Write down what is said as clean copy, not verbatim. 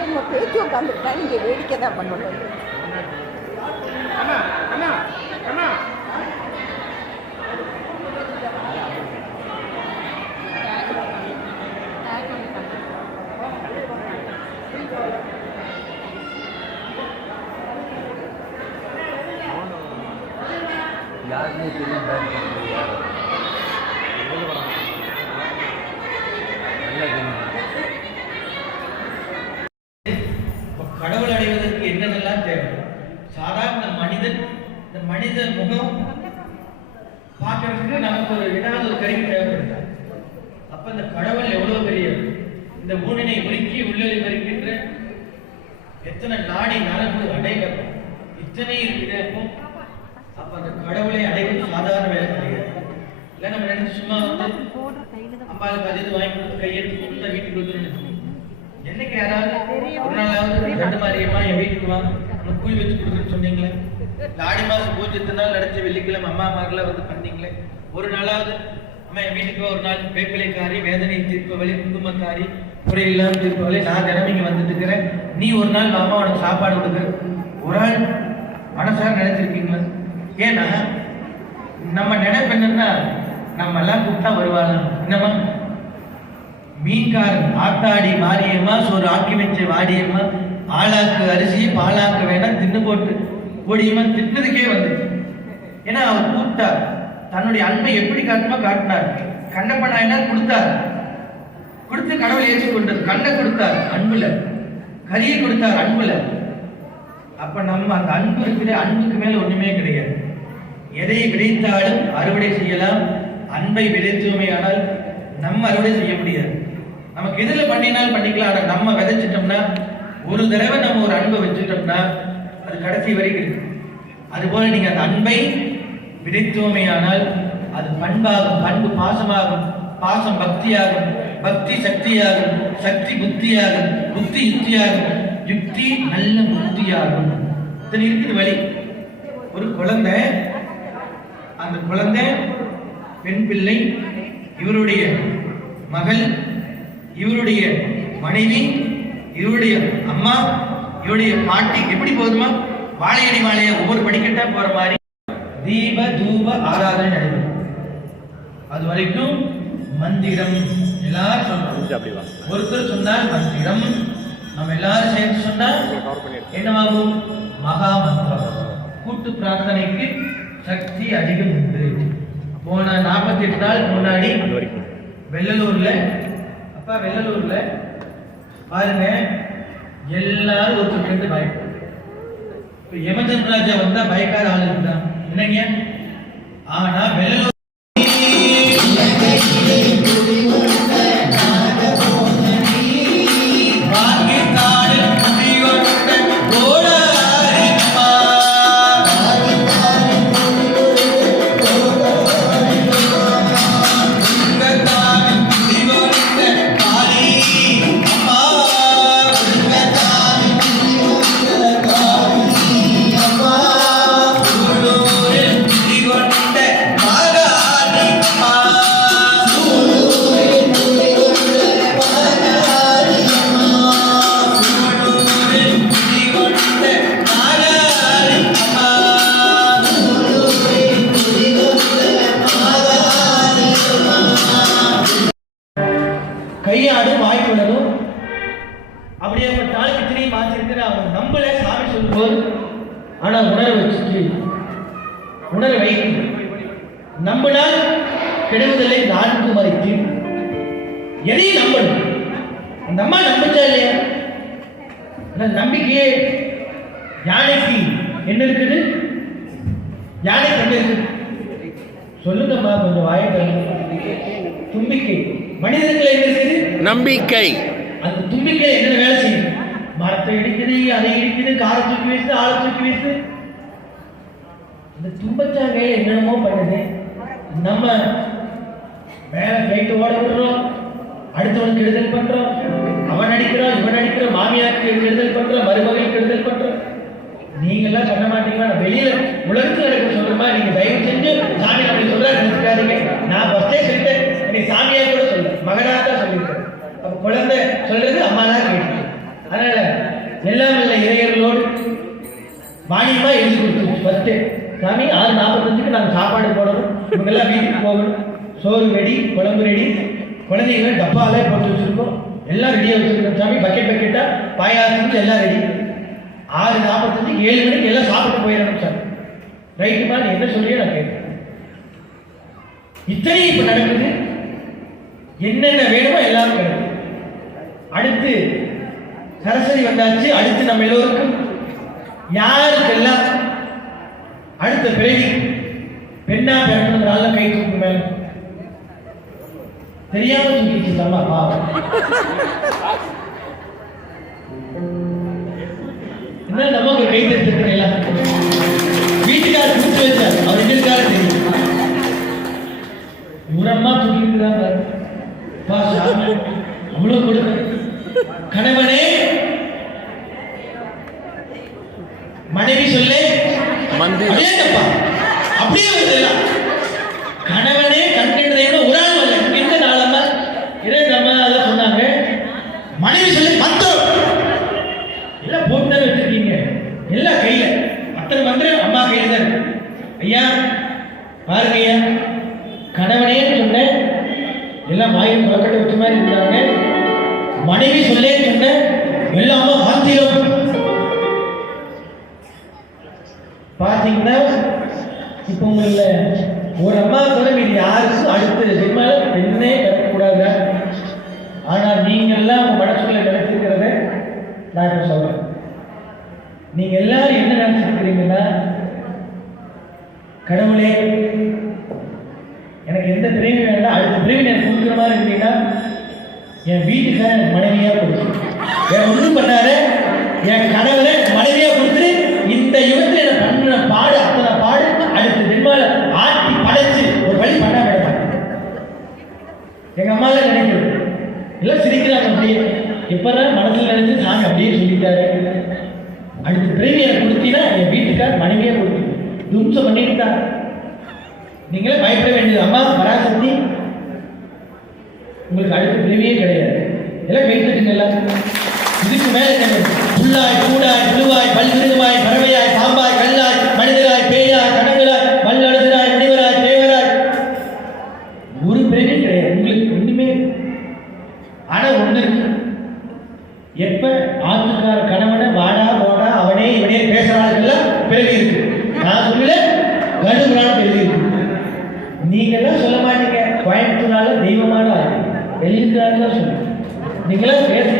உங்கள் பேச்சு உட்காந்துருக்கா, நீங்கள் வேடிக்கை தான் பண்ணணும். யாருமே தெரியும் கடவுள் அடைவதற்கு என்னென்னலாம் தேவை? சாதாரண மனிதன், இந்த மனித முகம் பார்க்கறதுக்கு நமக்கு ஏதாவது ஒரு கருவி தேவைப்படுது. அப்ப இந்த கடவுள் எவ்வளவு பெரிய, இந்த ஊனினை உருக்கி உள்ளொலி வருகின்ற எத்தனை நாடி நரம்பு அடைகள் இத்தனை இருக்குது. அப்ப அந்த கடவுளை அடைவது சாதாரண வேலை கிடையாது. இல்லை நம்ம நினைச்சு சும்மா வந்து அம்மாவுக்கு அது இது வாங்கி கொடுத்து கையெழுத்து கொடுத்தா வீட்டுக்கு கொடுத்துருன்னு என்னைக்கு யாராவது ஒரு நாளாவது ரெண்டு மாதிரியம்மா என் வீட்டுக்கு வாங்க நம்ம கூலி வச்சு கொடுக்குறேன்னு சொன்னீங்களே. ஆடி மாதம் பூஜை நாள் நடத்த வெள்ளிக்கிழமை அம்மா அம்மாக்கெல்லாம் வந்து பண்ணீங்களே. ஒரு நாளாவது அம்மா என் வீட்டுக்கு ஒரு நாள் வேப்பிலைக்காரி, வேதனை தீர்ப்பவழி, குங்குமக்காரி, குறையெல்லாம் தீர்ப்பவழி, நான் தினமும் இங்கே வந்துட்டு இருக்கிறேன், நீ ஒரு நாள் அம்மா உனக்கு சாப்பாடு கொடுக்குற ஒரு ஆள் மனசார நினைச்சிருக்கீங்களா? ஏன்னா நம்ம நினைப்பு என்னன்னா நம்ம எல்லாம் கூப்பிட்டா வருவாங்க. என்னம்மா மீன்காரன் ஆத்தாடி மாரியம்மா சோறு ஆக்கி வச்ச வாடியம்மா ஆளாக்கு அரிசி பாலாக்கு வேணாம் தின்னு போட்டு ஓடியம்மா திட்டதுக்கே வந்துச்சு. ஏன்னா அவர் கூப்பிட்டார், தன்னுடைய அன்பை எப்படி காட்டுமா காட்டினார். கண்ணப்ப நாயனார் கொடுத்தார், கொடுத்து கடவுள் ஏற்றி கொண்டது. கண்ணை கொடுத்தார் அன்புல, கரியை கொடுத்தார் அன்புல. அப்ப நம்ம அந்த அன்பு இருக்கிற, அன்புக்கு மேல ஒண்ணுமே கிடையாது. எதை விதைத்தாலும் அறுவடை செய்யலாம். அன்பை விதைத்தோமையானால் நம்ம அறுவடை செய்ய முடியாது. நமக்கு எதில் பண்ணினாலும் பண்ணிக்கலாம். ஆனால் நம்ம விதைச்சிட்டோம்னா, ஒரு தடவை நம்ம ஒரு அன்பை வச்சுட்டோம்னா அது கடைசி வரைக்கும் இருக்கு. அதுபோல நீங்க அந்த அன்பை விதைத்தோமையானால் அது பண்பாகும், பண்பு பாசமாகும், பாசம் பக்தியாகும், பக்தி சக்தியாகும், சக்தி புத்தியாகும், புத்தி யுக்தியாகும், யுக்தி நல்ல முக்தியாகும். இத்தனை இருக்குது வழி. ஒரு குழந்தை, அந்த குழந்தை பெண் பிள்ளை, இவருடைய மகள், இவருடைய மனைவி, இவருடைய அம்மா, இவருடைய பாட்டி, எப்படி போதுமா வாழையடி வாழையா ஒவ்வொரு படிக்கட்டா போற மாதிரி தீப தூப ஆராதனை நடைபெறும். அது வரைக்கும் மந்திரம் எல்லாரும் சொல்றோம். ஒருத்தர் சொன்னால் மந்திரம், நம்ம எல்லாரும் சேர்ந்து சொன்னா என்னவாகும்? மகா மந்திரம். கூட்டு பிரார்த்தனைக்கு சக்தி அதிகம் உண்டு. போன 48 நாள் முன்னாடி வெள்ளலூர்ல, அப்பா வெள்ளலூர்ல பாருங்க, எல்லாரும் ஒருத்தர் சேர்ந்து பயப்படும். யமதர்மராஜா வந்தா பயக்கார ஆள் இருந்தா என்னங்க. ஆனா வெள்ளலூர் கையாடும் வாய்ப்புள்ளதும் அப்படியே நாளைக்கு திணை மாற்றிருக்கிற அவங்க நம்மளே சாமி சொல்லும்போது, ஆனா உணர வச்சுட்டு உணர வைக்கும். நம்பினால் கெடுவதில்லை 4 மறைக்கு. எதையும் நம்பணும். அந்த அம்மா நம்பிச்சா இல்லையா? நம்பிக்கையே. யானைக்கு என்ன இருக்குது? யானை என்ன இருக்குது? சொல்லுங்கம்மா, கொஞ்சம் வாய்ப்பு. தும்பிக்கை. மனிதர்கள் என்ன செய்யுது? நம்பிக்கை. அந்த தும்பிக்கை என்ன வேலை செய்யுது? மரத்தை இடிக்குது, அதை இடிக்குது, காரை தூக்கி வீசுது, ஆளை தூக்கி வீசுது. இந்த தும்பச்சா வேலை என்னென்னமோ பண்ணுது. நம்ம மேல கைட்டு ஓட விடுறோம், அடுத்தவனுக்கு கெடுதல் பண்றோம், அவன் அடிக்கிறான், இவன் அடிக்கிறான், மாமியாருக்கு கெடுதல் பண்றோம், மருமகளுக்கு கெடுதல் பண்றோம். நீங்க எல்லாம் பண்ண மாட்டீங்களா? வெளியில உலகத்துல இருக்க சொல்றமா, நீங்க தயவு செஞ்சு சாமி அப்படி சொல்ற நினைச்சுக்காதீங்க. நான் ஃபர்ஸ்டே சொல்லிட்டேன், நீ சாமியா கூட சொல்ல, மகனா தான் சொல்லியிருக்கேன். அப்ப குழந்தை சொல்றது அம்மா தான் கேட்டு. அதனால எல்லாம் இல்லை இறையர்களோடு வாணியமா எழுதி கொடுத்துருச்சு ஃபர்ஸ்ட்டு. சாமி 6:45 நாங்கள் சாப்பாடு போடணும், இவங்கெல்லாம் வீட்டுக்கு போகணும், சோறு ரெடி, குழம்பு ரெடி, குழந்தைங்க டப்பாலே போட்டு வச்சுருக்கோம், எல்லாம் ரெடியாக வச்சுருக்கோம் சாமி, பக்கெட்டாக பாயாசம் எல்லாம் ரெடி. 6:45 7 மணிக்கு எல்லாம் சாப்பிட்டு போயிடணும் சார். ரைட்டுமா, நீ என்ன சொல்றியோ நான் கேட்குறேன். இத்தனை இப்போ நடக்குது, என்னென்ன வேணுமோ எல்லாம் கிடைக்கும். அடுத்து சரஸ்வதி வந்தாச்சு. அடுத்து நம்ம எல்லோருக்கும் யாருக்கெல்லாம் அடுத்த பிறவி பெண்ணா பிறந்ததுனால கை தூக்கு மேல தெரியாம தூக்கிச்சு தம்மா பாவம். என்ன நம்ம ஒரு கை தட்டுறீங்களா? வீட்டுக்காரர் கூப்பிட்டு வச்சார், அவர் எங்களுக்காக தெரியும். இவரம்மா தூக்கிட்டு தான் பாரு, அவ்வளவு கொடுக்க. கணவனே மனைவி சொல்லே அப்படியே கணவனே கண்கின்றதை ஒரு ஆள் அல்ல, எந்த நாளம்மா நம்ம அதான் சொன்னாங்க. மனைவி சொல்லி மந்திரம் எல்லாம் போட்டு வச்சிருக்கீங்க, எல்லாம் கையில அத்தனை மந்திரம் அம்மா கையில தான். ஐயா பாருங்க ஐயா, கணவனே சொன்ன எல்லாம் வாயில் புறக்கட்டை வச்ச மாதிரி இருந்தாங்க. மனைவி சொல்லே சொன்ன எல்லாமே மந்திரம். பார்த்தீங்கன்னா இப்போ உங்கள ஒரு அம்மா தவிர மீது யாருக்கும் அடுத்த ஜென்மால பெண்ணே கட்டக்கூடாது. ஆனால் நீங்கள்லாம் உங்க மனசுக்குள்ள நினைச்சிருக்கிறத நான் இப்போ சொல்றேன். நீங்க எல்லாரும் என்ன நினைச்சிருக்கிறீங்கன்னா, கடவுளே எனக்கு எந்த பிரிவு வேண்டாம், அடுத்த பிரிவு எனக்கு கொடுக்குற மாதிரி இருந்தீங்கன்னா என் வீட்டுக்கார எனக்கு மனைவியா கொடுத்து, வேற ஒன்றும் பண்ணாரு, என் கடவுளை மனைவியா கொடுத்துட்டு இந்த யுகத்தில் என்ன பண்ண பாடு அத்தனை பாடு அடுத்த ஜென்மால ஆட்டி படைச்சு ஒரு வழி பண்ண வேண்டாம். எங்க அம்மால நினைக்கிறது எல்லாம் சிரிக்கிறாங்க. அப்படியே எப்பதான் மனசுல நினைச்சு சாமி அப்படியே சொல்லிட்டாரு, அடுத்த பிறவி எனக்கு கொடுத்தீங்கன்னா என் வீட்டுக்கார மனைவியா கொடுத்து தும்சம் பண்ணிட்டு தான். நீங்களே பயப்பட வேண்டியது. அம்மா பராசக்தி உங்களுக்கு அடுத்த பிறவியே கிடையாது. எல்லாம் கேட்டுருங்க எல்லாரும். இதுக்கு மேல புல்லாய் கூடாய் புழுவாய் பல்விருகமாய் பறவையாய் பாம்பாய் கல்லாய் மனிதராய் பேயாய் கணங்களாய் வல்லழுதராய் முனிவராய் தேவராய் ஒரு பிறவி கிடையாது உங்களுக்கு ஒண்ணுமே. ஆனா ஒண்ணு, எப்ப ஆத்துக்கார கணவனை வாடா போடா அவனே இவனே பேசுறாங்கெல்லாம் பிறவி இருக்கு. நான் சொல்லல, கடுபுரான பிறவி இருக்கு. நீங்க எல்லாம் சொல்ல மாட்டீங்க. கோயம்புத்தூர்னால தெய்வமான வெளியிருக்கிறாங்க சொல்லுங்க. நீங்களாம் பேச